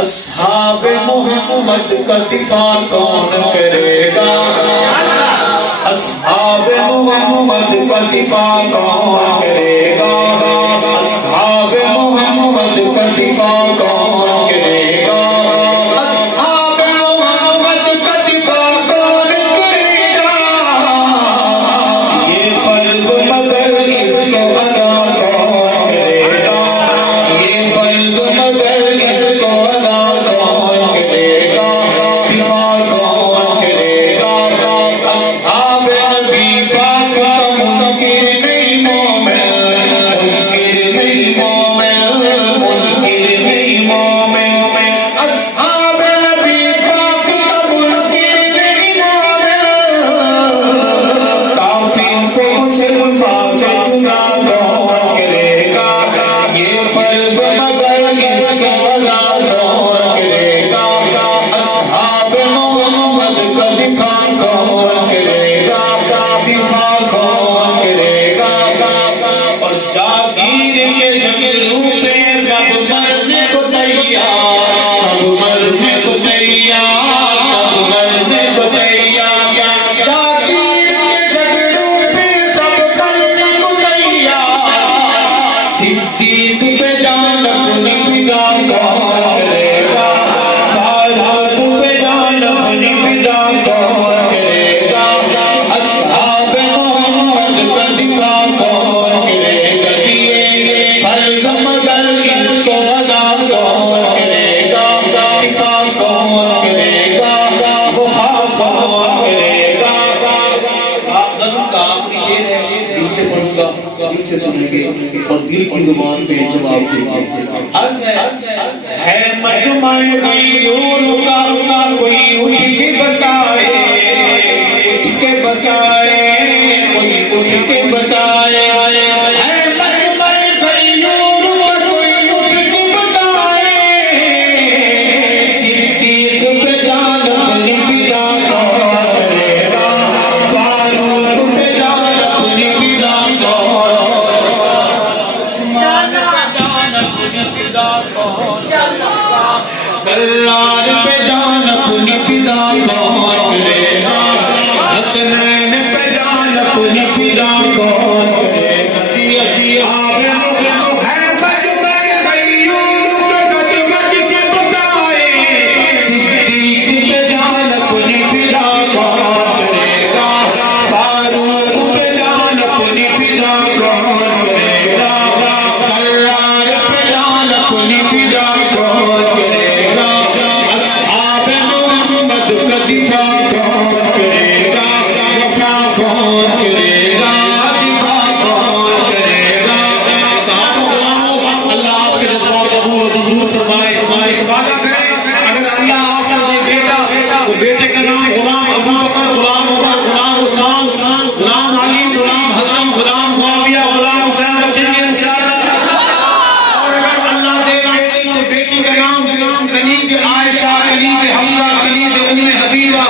اصحاب محمد کا دفاع کون کرے گا؟ اصحاب محمد کا دفاع کون کرے گا؟ اصحاب محمد کا دفاع کون کرے گا؟ اصحاب محمد کا دفاع کون کرے گا؟ یہ فرض مگر اس کو ادا کون کرے گا؟ یہ فرض مگر اس کو ادا کون کرے گا؟ دفاع کون کرے گا؟ اصحاب نبی پاک کا منکر نہیں مومن، منکر نہیں مومن، منکر نہیں مومن، اصحاب نبی پاک کا منکر نہیں مومن، کافر کو مسلمان سے جدا کون کرے گا؟ یہ فرض مگر اس کو ادا کون کرے گا؟ اصحاب محمد کا دفاع کون کرے گا؟ دفاع کون کرے گا؟ اور جاگیر کے جنگلوں پہ سب مرنے کو تیار، سب مرنے کو تیار، سب مرنے کو تیار، جاگیر کے جنگلوں پہ سب مرنے کو تیار، صدیق پہ جان اپنی فدا کون کرے گا؟ فاروق پہ جان اپنی فدا کون کرے گا؟ اصحاب محمد کا دفاع کون کرے گا؟ یہ فرض مگر اس کو ادا کون کرے گا؟ دفاع کون کرے گا؟ وفا کون کرے گا؟ نظم کا آخری شعر ہے، دل سے پڑھوں گا، دل سے سنیں گے اور دل کی زبان پہ جواب دیں گے۔ عرض ہے مجمع غیور کا کوئی اٹھ کے بتائے، اٹھ کے بتائے، کوئی اٹھ کے بتائے، ہے مجمع غیور کا کوئی اٹھ کے بتائے، صدیق پہ جان اپنی فدا کون کرے گا؟ فاروق پہ جان اپنی فدا کون کرار پہ جان اپنی فدا کون کرے گا؟ حسنین پہ جان اپنی فدا کون کرے گا؟ ہے مجمع غیور کا گج گج کے بتائے، صدیق پہ جان اپنی فدا کون کرے گا؟ فاروق پہ جان اپنی فدا کون کرے گا؟ کرار پہ جان اپنی فدا کون کرے گا؟ اصحاب محمد کا دفاع کون کرے گا؟ وفا کون کرے گا؟ دفاع کون کرے گا؟ صحابہ غلاموں، اللہ آپ کے جذبات قبول و منظور فرمائے۔ ایک وعدہ کریں، اگر اللہ آپ کو دے بیٹا تو بیٹے کا نام غلام ابو بکر، غلام عمر، غلام عثمان، غلام علی، غلام حسن، غلام معاویہ، غلام حسین رکھیں گے انشاءاللہ۔ اور اگر اللہ دے بیٹی تو بیٹی کا نام کنیز عائشہ، کنیز حفصہ، کنیز ام حبیبہ،